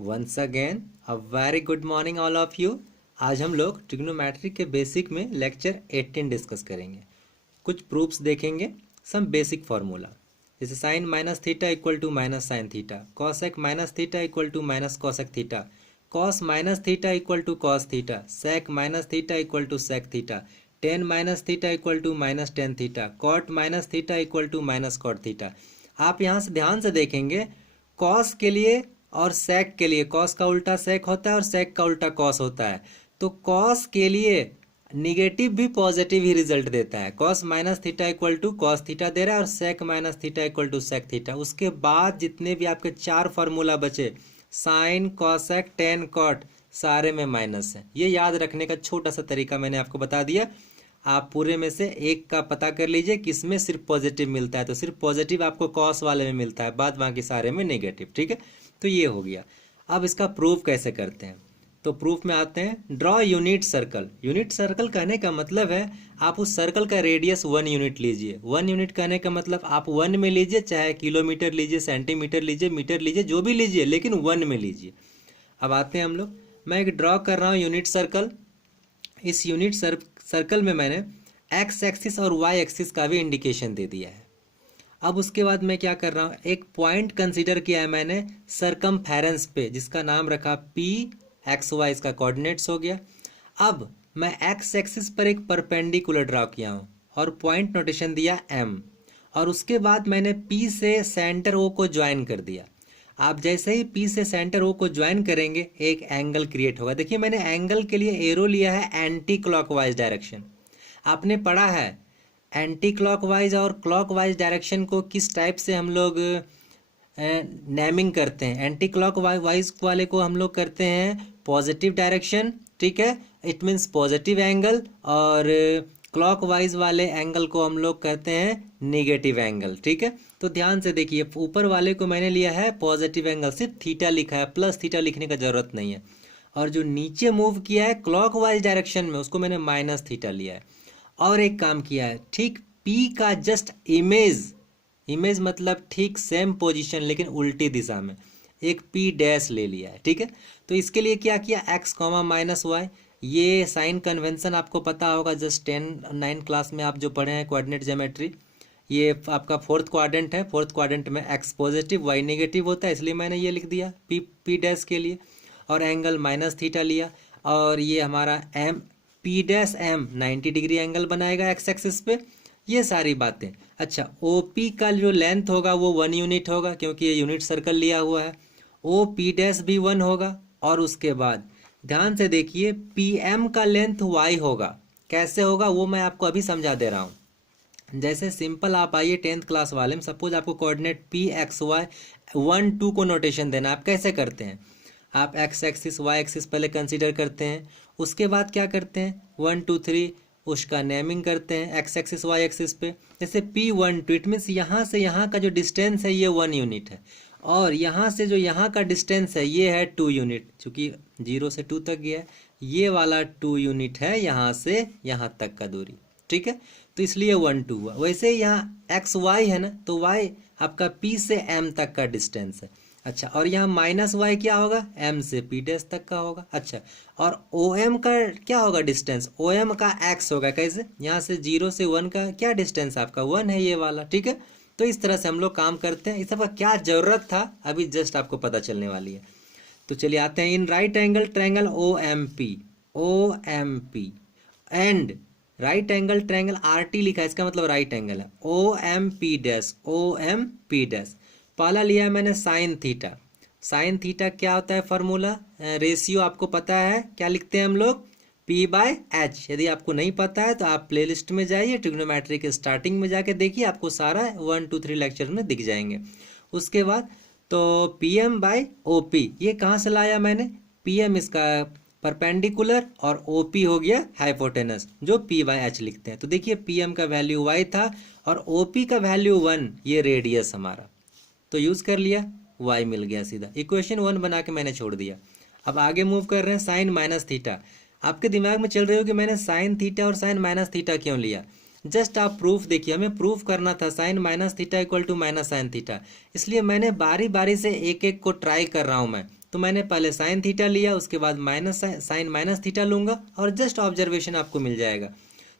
Once again a very good morning all of you. आज हम लोग ट्रिग्नोमेट्री के बेसिक में लेक्चर 18 डिस्कस करेंगे। कुछ प्रूफ्स देखेंगे, सम बेसिक फार्मूला, जैसे sine minus theta equal to minus sine theta, cosec minus theta equal to minus cosec theta, cos minus theta equal to cos theta, sec minus theta equal to sec theta, tan minus theta equal to minus tan theta, cot minus theta equal to minus cot theta. आप यहाँ से ध्यान से देखेंगे, cos के लिए और सेक के लिए कॉस का उल्टा सेक होता है और सेक का उल्टा कॉस होता है। तो कॉस के लिए निगेटिव भी पॉजिटिव ही रिजल्ट देता है। Cos minus theta equal to cos theta दे रहा है और sec minus theta equal to sec theta. उसके बाद जितने भी आपके चार फार्मूला बचे, साइन कॉसेक टेन कॉट, सारे में माइनस है। ये याद रखने का छोटा सा तरीका मैंने आपको बता दिया। आप पूरे में से एक का पता कर लीजिए किसमें सिर्फ पॉजिटिव मिलता है, तो सिर्फ पॉजिटिव आपको कॉस वाले में मिलता है, बाद बाकी सारे में नेगेटिव। ठीक है, तो ये हो गया। अब इसका प्रूफ कैसे करते हैं, तो प्रूफ में आते हैं। Draw unit circle. Unit circle कहने का मतलब है आप उस सर्कल का रेडियस 1 यूनिट लीजिए। 1 यूनिट कहने का मतलब आप 1 में लीजिए, चाहे किलोमीटर लीजिए, सेंटीमीटर लीजिए, मीटर लीजिए, जो भी लीजिए, लेकिन 1 में लीजिए। अब आते हैं हम लोग, मैं एक ड्रॉ कर रहा हूँ यूनिट सर्कल। इस यूनिट सर्कल में मैंने एक्स एक्सिस और वाई एक्सिस का भी इंडिकेशन दे दिया है। अब उसके बाद मैं क्या कर रहा हूँ, एक पॉइंट कंसीडर किया है मैंने सरकमफेरेंस पे, जिसका नाम रखा पी एक्स वाई, इसका कोऑर्डिनेट्स हो गया। अब मैं एक्स एक्सिस पर एक परपेंडिकुलर ड्रा किया हूँ और पॉइंट नोटेशन दिया एम, और उसके बाद मैंने पी से सेंटर ओ को ज्वाइन कर दिया। आप जैसे ही पी से सेंटर ओ को ज्वाइन करेंगे एक एंगल क्रिएट होगा। देखिए मैंने एंगल के लिए एरो लिया है एंटी क्लॉकवाइज डायरेक्शन। आपने पढ़ा है एंटी क्लॉकवाइज और क्लॉकवाइज डायरेक्शन को किस टाइप से हम लोग नेमिंग करते हैं। एंटी क्लॉकवाइज वाले को हम लोग करते हैं पॉजिटिव डायरेक्शन, ठीक है, इट मीन्स पॉजिटिव एंगल, और क्लॉकवाइज वाले एंगल को हम लोग कहते हैं नेगेटिव एंगल। ठीक है, तो ध्यान से देखिए, ऊपर वाले को मैंने लिया है पॉजिटिव एंगल, सिर्फ थीटा लिखा है, प्लस थीटा लिखने का जरूरत नहीं है। और जो नीचे मूव किया है क्लॉकवाइज डायरेक्शन में, उसको मैंने माइनस थीटा लिया है। और एक काम किया है, ठीक पी का जस्ट इमेज, इमेज मतलब ठीक सेम पोजीशन लेकिन उल्टी दिशा में, एक पी डैश ले लिया है। ठीक है, तो इसके लिए क्या किया, एक्स कॉमा माइनस वाई। ये साइन कन्वेंशन आपको पता होगा, जस्ट 9 क्लास में आप जो पढ़े हैं कोऑर्डिनेट ज्योमेट्री। ये आपका फोर्थ क्वाड्रेंट है, फोर्थ क्वाड्रेंट में एक्स पॉजिटिव वाई नेगेटिव होता है, इसलिए मैंने ये लिख दिया पी डैश के लिए। और एंगल माइनस थीटा लिया, और ये हमारा M P dash M 90 degree angle बनाएगा एक्स एक्सिस पे। ये सारी बातें। अच्छा, ओ पी का जो लेंथ होगा वो 1 यूनिट होगा, क्योंकि ये यूनिट सर्कल लिया हुआ है। ओ पी डैश भी 1 होगा। और उसके बाद ध्यान से देखिए, पी एम का लेंथ वाई होगा। कैसे होगा वो मैं आपको अभी समझा दे रहा हूँ। जैसे सिंपल आप आइए 10th क्लास वाले में, सपोज आपको कोऑर्डिनेट पी एक्स वाई 1 2 को नोटेशन देना, आप कैसे करते हैं, आप एक्स एक्सिस वाई एक्सिस पहले कंसीडर करते हैं, उसके बाद क्या करते हैं 1 2 3 उसका नेमिंग करते हैं एक्स एक्सिस वाई एक्सिस पे। जैसे P12, इट मीन्स यहाँ से यहाँ का जो डिस्टेंस है ये 1 यूनिट है, और यहाँ से जो यहाँ का डिस्टेंस है ये है 2 यूनिट, चूँकि 0 से 2 तक गया है, ये वाला 2 यूनिट है यहाँ से यहाँ तक का दूरी। ठीक है, तो इसलिए 1 2 हुआ। वैसे ही यहाँ एक्स वाई है ना, तो वाई आपका P से M तक का डिस्टेंस है। अच्छा, और यहाँ माइनस वाई क्या होगा, एम से पी डैश तक का होगा। अच्छा, और ओ एम का क्या होगा डिस्टेंस, ओ एम का एक्स होगा। कैसे, यहाँ से 0 से 1 का क्या डिस्टेंस आपका 1 है, ये वाला। ठीक है, तो इस तरह से हम लोग काम करते हैं। इस सबका क्या जरूरत था अभी जस्ट आपको पता चलने वाली है। तो चलिए आते हैं, in right angle triangle O M P and right angle triangle R T लिखा है, इसका मतलब राइट एंगल है, ओ एम पी डैश। पहला लिया है मैंने साइन थीटा। साइन थीटा क्या होता है फार्मूला, रेशियो आपको पता है, क्या लिखते हैं हम लोग, पी बाय एच। यदि आपको नहीं पता है तो आप प्लेलिस्ट में जाइए, ट्रिग्नोमेट्री के स्टार्टिंग में जाके देखिए, आपको सारा 1 2 3 लेक्चर में दिख जाएंगे। उसके बाद तो P M by O P, ये कहाँ से लाया मैंने, पी एम इसका परपेंडिकुलर और ओ पी हो गया हाइपोटेनस, जो पी बाई एच लिखते हैं। तो देखिए पी एम का वैल्यू वाई था और ओ पी का वैल्यू 1, ये रेडियस हमारा, तो यूज़ कर लिया, y मिल गया, सीधा इक्वेशन 1 बना के मैंने छोड़ दिया। अब आगे मूव कर रहे हैं, साइन माइनस थीटा। आपके दिमाग में चल रहे हो कि मैंने साइन थीटा और साइन माइनस थीटा क्यों लिया, जस्ट आप प्रूफ देखिए, हमें प्रूफ करना था sine minus theta equal to minus sine theta, इसलिए मैंने बारी बारी से एक एक को ट्राई कर रहा हूँ मैं। तो मैंने पहले साइन थीटा लिया, उसके बाद माइनस साइन माइनस थीटा लूँगा और जस्ट ऑब्जर्वेशन आपको मिल जाएगा।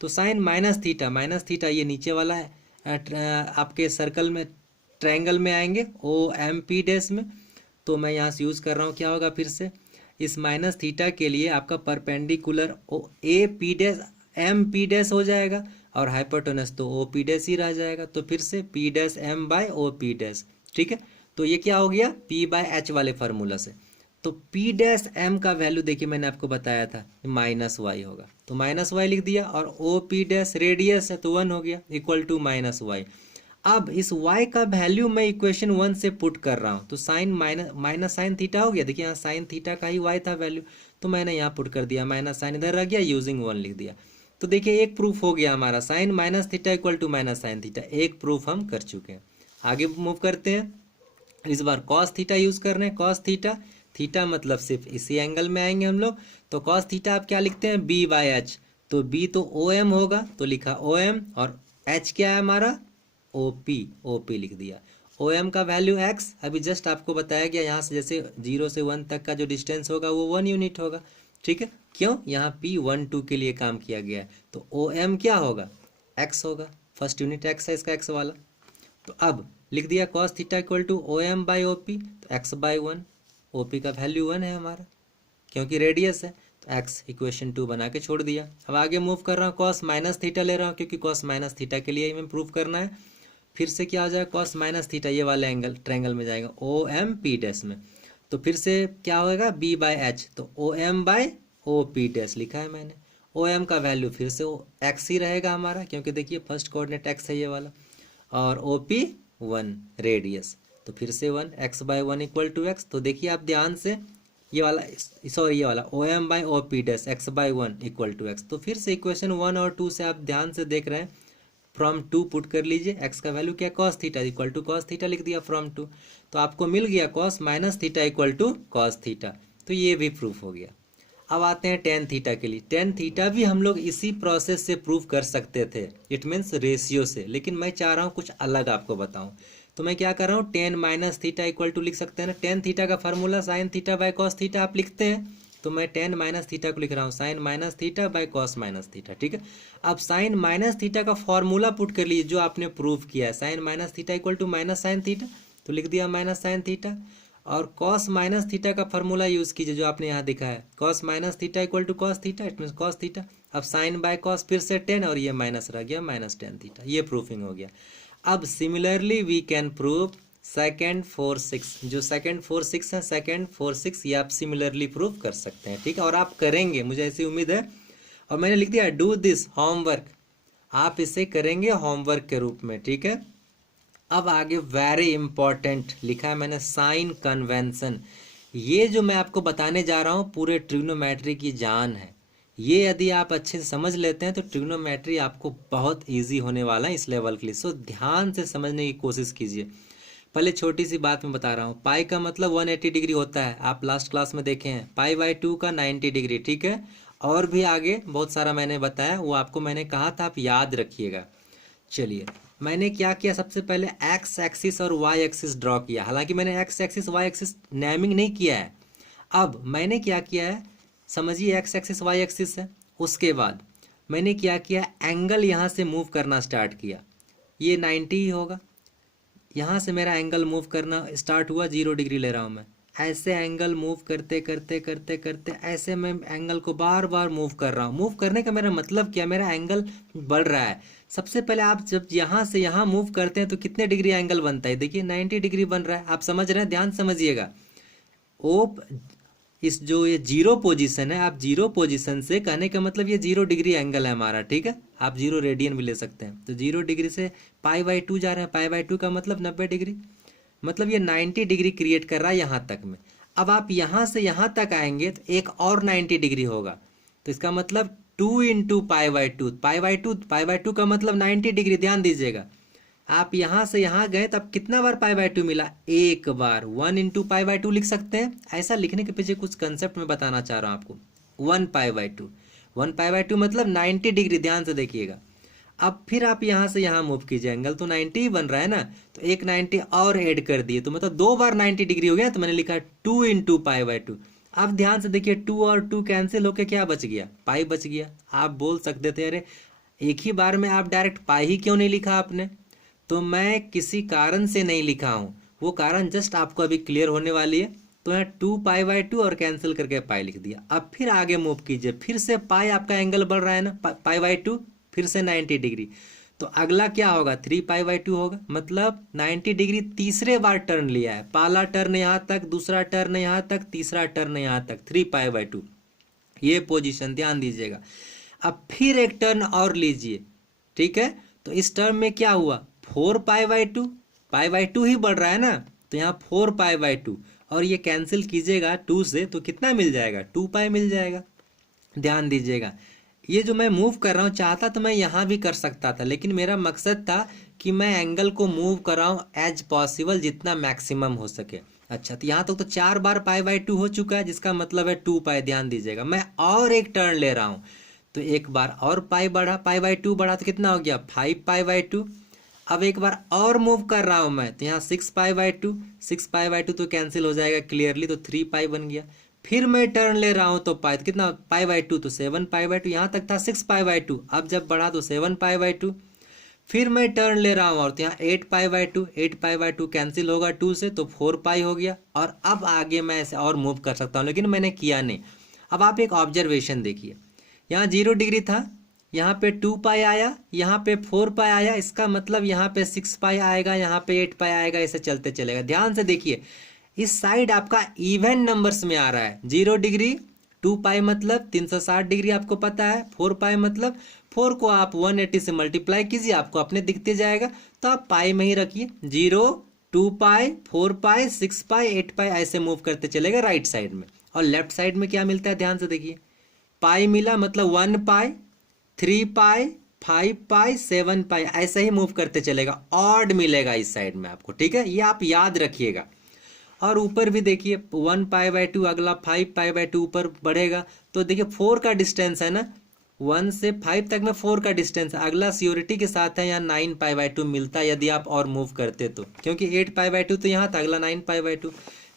तो साइन माइनस थीटा ये नीचे वाला है, आपके सर्कल में ट्रायंगल में आएंगे ओ एम पी डैश में। तो मैं यहाँ से यूज़ कर रहा हूँ, क्या होगा फिर से इस माइनस थीटा के लिए आपका perpendicular O A P dash M P dash हो जाएगा और हाइपोटेनस तो ओ पी डैश ही रह जाएगा। तो फिर से P dash M by O P dash, ठीक है। तो ये क्या हो गया पी बाय एच वाले फार्मूला से। तो पी डैश एम का वैल्यू देखिए मैंने आपको बताया था माइनस वाई होगा, तो माइनस वाई लिख दिया और ओ पी डैश रेडियस है तो 1 हो गया इक्वल टू माइनस वाई। अब इस y का वैल्यू मैं इक्वेशन 1 से पुट कर रहा हूँ, तो साइन माइनस साइन थीटा हो गया। देखिए यहाँ साइन थीटा का ही y था वैल्यू, तो मैंने यहाँ पुट कर दिया, माइनस साइन इधर रह गया, यूजिंग 1 लिख दिया। तो देखिए एक प्रूफ हो गया हमारा, sine minus theta equal to minus sine theta, एक प्रूफ हम कर चुके हैं। आगे मूव करते हैं, इस बार कॉस थीटा यूज़ कर रहे हैं। कॉस थीटा, थीटा मतलब सिर्फ इसी एंगल में आएंगे हम लोग। तो कॉस थीटा आप क्या लिखते हैं बी बाई एच, तो बी तो ओ एम होगा तो लिखा ओ एम और एच क्या है हमारा ओ पी लिख दिया। ओ एम का वैल्यू एक्स, अभी जस्ट आपको बताया गया यहाँ से जैसे 0 से 1 तक का जो डिस्टेंस होगा वो 1 यूनिट होगा, ठीक है। क्यों यहाँ पी 1 2 के लिए काम किया गया है, तो ओ एम क्या होगा एक्स होगा, फर्स्ट यूनिट एक्स है इसका एक्स वाला। तो अब लिख दिया cos theta equal to O M by O P, तो एक्स बाई 1, ओ पी का वैल्यू 1 है हमारा क्योंकि रेडियस है, तो एक्स इक्वेशन 2 बना के छोड़ दिया। अब आगे मूव कर रहा हूँ, कॉस माइनस थीटा ले रहा हूँ क्योंकि कॉस माइनस थीटा के लिए हमें प्रूव करना है। फिर से क्या हो जाएगा कॉस माइनस थीटा, ये वाला एंगल ट्रायंगल में जाएगा ओ एम पी डैश में, तो फिर से क्या होगा बी बाई एच, तो O M by O P dash लिखा है मैंने। ओ एम का वैल्यू फिर से एक्स ही रहेगा हमारा क्योंकि देखिए फर्स्ट कोऑर्डिनेट एक्स है ये वाला, और ओ पी 1 रेडियस, तो फिर से 1 X by 1 equal to X. तो देखिए आप ध्यान से ये वाला सॉरी ये वाला O M by O P dash X by 1 equal to X. तो फिर से इक्वेशन 1 और 2 से आप ध्यान से देख रहे हैं, फ्रॉम 2 पुट कर लीजिए, एक्स का वैल्यू क्या cos theta equal to cos theta लिख दिया फ्रॉम 2, तो आपको मिल गया cos minus theta equal to cos theta. तो ये भी प्रूफ हो गया। अब आते हैं टेन थीटा के लिए। टेन थीटा भी हम लोग इसी प्रोसेस से प्रूव कर सकते थे, इट मीन्स रेशियो से, लेकिन मैं चाह रहा हूँ कुछ अलग आपको बताऊँ। तो मैं क्या कर रहा हूँ tan minus theta equal to लिख सकते हैं ना, टेन थीटा का formula sine theta by cos theta आप लिखते हैं, तो मैं टेन माइनस थीटा को लिख रहा हूँ sine minus theta by cos minus theta, ठीक है। अब साइन माइनस थीटा का फॉर्मूला पुट कर लीजिए जो आपने प्रूव किया है, sine minus theta equal to minus sine theta, तो लिख दिया माइनस साइन थीटा, और कॉस माइनस थीटा का फॉर्मूला यूज़ कीजिए जो आपने यहाँ दिखा है, cos minus theta equal to cos theta, it means cos theta. अब साइन बाय कॉस फिर से 10 और ये माइनस रह गया माइनस टेन थीटा, ये प्रूफिंग हो गया। अब similarly we can prove second 4 6, जो सेकेंड 4 6 है, सेकेंड 4 6 ये आप सिमिलरली प्रूव कर सकते हैं, ठीक है। और आप करेंगे, मुझे ऐसी उम्मीद है। और मैंने लिख दिया डू दिस होमवर्क, आप इसे करेंगे होमवर्क के रूप में, ठीक है। अब आगे वेरी इंपॉर्टेंट लिखा है मैंने साइन कन्वेंशन, ये जो मैं आपको बताने जा रहा हूँ पूरे ट्रिग्नोमेट्री की जान है। ये यदि आप अच्छे से समझ लेते हैं तो ट्रिग्नोमेट्री आपको बहुत इजी होने वाला है इस लेवल के लिए। सो ध्यान से समझने की कोशिश कीजिए। पहले छोटी सी बात मैं बता रहा हूँ, पाई का मतलब 180 डिग्री होता है, आप लास्ट क्लास में देखे हैं। पाई बाई 2 का 90 डिग्री, ठीक है। और भी आगे बहुत सारा मैंने बताया, वो आपको मैंने कहा था आप याद रखिएगा। चलिए मैंने क्या किया, सबसे पहले एक्स एक्सिस और वाई एक्सिस ड्रॉ किया, हालांकि मैंने X axis Y axis naming नहीं किया है। अब मैंने क्या किया है समझिए, एक्स एक्सिस वाई एक्सिस है, उसके बाद मैंने क्या किया एंगल यहाँ से मूव करना स्टार्ट किया, ये 90 ही होगा। यहाँ से मेरा एंगल मूव करना स्टार्ट हुआ, 0 डिग्री ले रहा हूँ मैं, ऐसे एंगल मूव करते करते करते करते ऐसे मैं एंगल को बार बार मूव कर रहा हूँ। मूव करने का मेरा मतलब क्या, मेरा एंगल बढ़ रहा है। सबसे पहले आप जब यहाँ से यहाँ मूव करते हैं तो कितने डिग्री एंगल बनता है, देखिए 90 डिग्री बन रहा है। आप समझ रहे हैं, ध्यान समझिएगा। ओ इस जो ये 0 पोजीशन है, आप 0 पोजीशन से कहने का मतलब ये 0 डिग्री एंगल है हमारा, ठीक है। आप 0 रेडियन भी ले सकते हैं। तो 0 डिग्री से पाई बाई 2 जा रहे हैं, पाई बाई 2 का मतलब 90 डिग्री, मतलब ये 90 डिग्री क्रिएट कर रहा है यहाँ तक में। अब आप यहाँ से यहाँ तक आएंगे तो एक और 90 डिग्री होगा, तो इसका मतलब 2 into pi by 2, pi by 2 का मतलब 90 डिग्री, ध्यान दीजिएगा। आप यहाँ से यहाँ गए तब कितना बार पाई बाई 2 मिला, एक बार, 1 इंटू पाई बाई 2 लिख सकते हैं। ऐसा लिखने के पीछे कुछ कंसेप्ट में बताना चाह रहा हूँ आपको। 1 पाई बाई 2, 1 पाई बाई 2 मतलब 90 डिग्री, ध्यान से देखिएगा। अब फिर आप यहाँ से यहाँ मूव कीजिए, एंगल तो 90 ही बन रहा है ना, तो एक 90 और ऐड कर दिए, तो मतलब 2 बार 90 डिग्री हो गया, तो मैंने लिखा 2 इंटू पाई बाई 2। अब ध्यान से देखिए 2 और 2 कैंसिल होके क्या बच गया, पाई बच गया। आप बोल सकते थे अरे एक ही बार में आप डायरेक्ट पाई ही क्यों नहीं लिखा आपने, तो मैं किसी कारण से नहीं लिखा हूँ, वो कारण जस्ट आपको अभी क्लियर होने वाली है। तो यहाँ 2 पाई बाई 2 और कैंसिल करके पाई लिख दिया। अब फिर आगे मूव कीजिए, फिर से पाई आपका एंगल बढ़ रहा है ना, पाई बाई 2 फिर से 90 डिग्री, तो अगला क्या होगा 3 पाई बाई 2 होगा, मतलब 90 डिग्री तीसरे बार टर्न लिया है। पहला टर्न यहाँ तक, दूसरा टर्न यहाँ तक, तीसरा टर्न यहाँ तक, 3 पाई बाई 2 ये पोजीशन ध्यान दीजिएगा। अब फिर एक टर्न और लीजिए, ठीक है, तो इस टर्न में क्या हुआ 4 पाई बाई 2, पाई बाई 2 ही बढ़ रहा है ना, तो यहाँ 4 पाई बाई 2 और ये कैंसिल कीजिएगा 2 से, तो कितना मिल जाएगा 2 पाई मिल जाएगा। ध्यान दीजिएगा, ये जो मैं मूव कर रहा हूँ, चाहता तो मैं यहाँ भी कर सकता था, लेकिन मेरा मकसद था कि मैं एंगल को मूव कर रहा हूँ एज पॉसिबल, जितना मैक्सिमम हो सके। अच्छा, तो यहाँ तक तो 4 बार पाई बाई 2 हो चुका है, जिसका मतलब है 2 पाई। ध्यान दीजिएगा, मैं और एक टर्न ले रहा हूँ, तो एक बार और पाई बढ़ा, पाई बाई 2 बढ़ा, तो कितना हो गया 5 पाई बाई 2। अब एक बार और मूव कर रहा हूँ मैं, तो यहाँ 6 पाई बाई 2, 6 पाई बाई 2 तो कैंसिल हो जाएगा क्लियरली, तो 3 पाई बन गया। फिर मैं टर्न ले रहा हूँ, तो पाई, तो कितना पाई बाई 2, तो 7 पाई बाई 2, यहाँ तक था 6 पाई बाई 2, अब जब बढ़ा तो 7 पाई बाई 2। फिर मैं टर्न ले रहा हूँ और तो यहाँ 8 pi by 2, 8 pi by 2 cancel होगा 2 से, तो 4 पाई हो गया। और अब आगे मैं ऐसे और मूव कर सकता हूँ, लेकिन मैंने किया नहीं। अब आप एक ऑब्जर्वेशन देखिए, यहाँ 0 डिग्री था, यहाँ पे 2 पाई आया, यहाँ पे 4 पाई आया, इसका मतलब यहाँ पे 6 पाई आएगा, यहाँ पे 8 पाई आएगा, ऐसे चलते चलेगा। ध्यान से देखिए, इस साइड आपका इवन नंबर्स में आ रहा है। 0 डिग्री, 2 पाई मतलब 360 डिग्री आपको पता है, 4 पाई मतलब 4 को आप 180 से मल्टीप्लाई कीजिए, आपको अपने दिखते जाएगा, तो आप पाई में ही रखिए। 0, 2 पाई, 4 पाई, 6 पाई, 8 पाई, ऐसे मूव करते चलेगा राइट साइड में। और लेफ्ट साइड में क्या मिलता है, ध्यान से देखिए, पाई मिला मतलब 1 पाई, 3 पाई, 5 पाई, 7 पाई, ऐसे ही मूव करते चलेगा। ऑड मिलेगा इस साइड में आपको, ठीक है, ये आप याद रखिएगा। और ऊपर भी देखिए 1 पाई बाई 2, अगला 5 पाई बाई 2 ऊपर बढ़ेगा, तो देखिए 4 का डिस्टेंस है ना, 1 से 5 तक में 4 का डिस्टेंस है। अगला सियोरिटी के साथ है, यहाँ 9 पाई बाई 2 मिलता है यदि आप और मूव करते तो, क्योंकि 8 पाई बाई 2 तो यहाँ था, अगला 9 पाई बाई 2।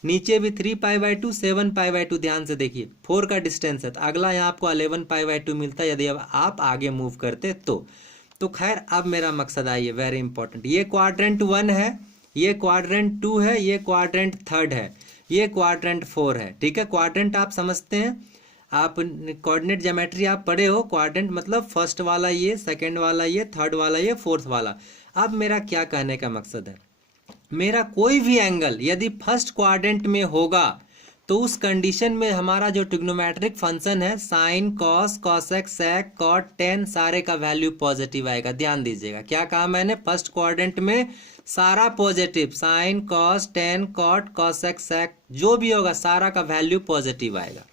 नीचे भी 3 पाई बाई 2, 7 पाई बाई 2, ध्यान से देखिए 4 का डिस्टेंस है, तो अगला यहाँ आपको 11 पाई बाई 2 मिलता है यदि आप आगे मूव करते तो खैर अब मेरा मकसद आइए, वेरी इंपॉर्टेंट, ये क्वाड्रेंट 1 है, ये क्वाड्रेंट 2 है, ये क्वाड्रेंट 3 है, ये क्वाड्रेंट 4 है, ठीक है। क्वाड्रेंट आप समझते हैं, आप कोऑर्डिनेट ज्योमेट्री आप पढ़े हो, क्वाड्रेंट मतलब फर्स्ट वाला ये, सेकंड वाला ये, थर्ड वाला ये, फोर्थ वाला। अब मेरा क्या कहने का मकसद है, मेरा कोई भी एंगल यदि फर्स्ट क्वाड्रेंट में होगा, तो उस कंडीशन में हमारा जो ट्रिग्नोमेट्रिक फंक्शन है साइन, कॉस, कॉसेक, सेक, कॉट, टेन, सारे का वैल्यू पॉजिटिव आएगा। ध्यान दीजिएगा, क्या कहा मैंने, फर्स्ट क्वाड्रेंट में सारा positive, sine, cos, tan, cot, cosec, sec जो भी होगा सारा का वैल्यू पॉजिटिव आएगा।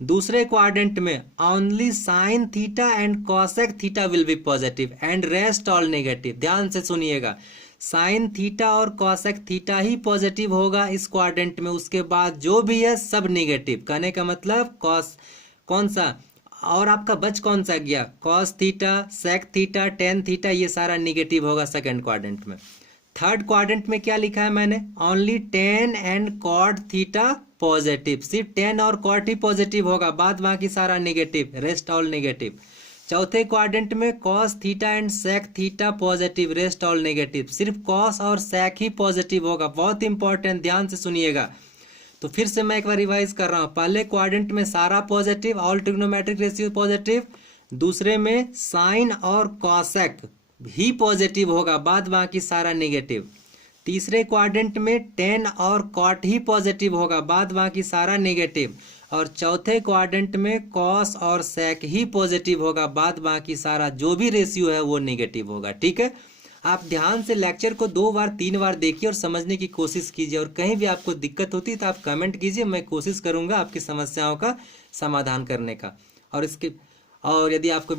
दूसरे क्वाड्रेंट में only sine theta and cosec theta will be positive and rest all negative. ध्यान से सुनिएगा, साइन थीटा और कॉसेक थीटा ही पॉजिटिव होगा इस क्वाड्रेंट में, उसके बाद जो भी है सब नेगेटिव। कहने का मतलब कॉस कौन सा और आपका बच कौन सा गया, cos theta, sec theta, tan theta, ये सारा नेगेटिव होगा सेकंड क्वाड्रेंट में। थर्ड क्वाड्रेंट में क्या लिखा है मैंने, only tan and cot theta positive, सिर्फ टेन और कॉट ही पॉजिटिव होगा, बाद बाकी सारा नेगेटिव, रेस्ट ऑल नेगेटिव। चौथे क्वाड्रेंट में cos theta and sec theta positive, rest all negative, सिर्फ कॉस और सेक ही पॉजिटिव होगा। बहुत इंपॉर्टेंट, ध्यान से सुनिएगा। तो फिर से मैं एक बार रिवाइज कर रहा हूँ, पहले क्वाड्रेंट में सारा positive, all trigonometric ratio positive, दूसरे में साइन और कॉसेक ही पॉजिटिव होगा, बाद बाकी सारा नेगेटिव। तीसरे क्वाड्रेंट में टेन और कॉट ही पॉजिटिव होगा, बाद बाकी सारा नेगेटिव। और चौथे क्वाड्रेंट में कॉस और सेक ही पॉजिटिव होगा, बाद बाकी सारा जो भी रेशियो है वो नेगेटिव होगा। ठीक है, आप ध्यान से लेक्चर को 2 बार 3 बार देखिए और समझने की कोशिश कीजिए, और कहीं भी आपको दिक्कत होती है तो आप कमेंट कीजिए, मैं कोशिश करूंगा आपकी समस्याओं का समाधान करने का। और यदि आपको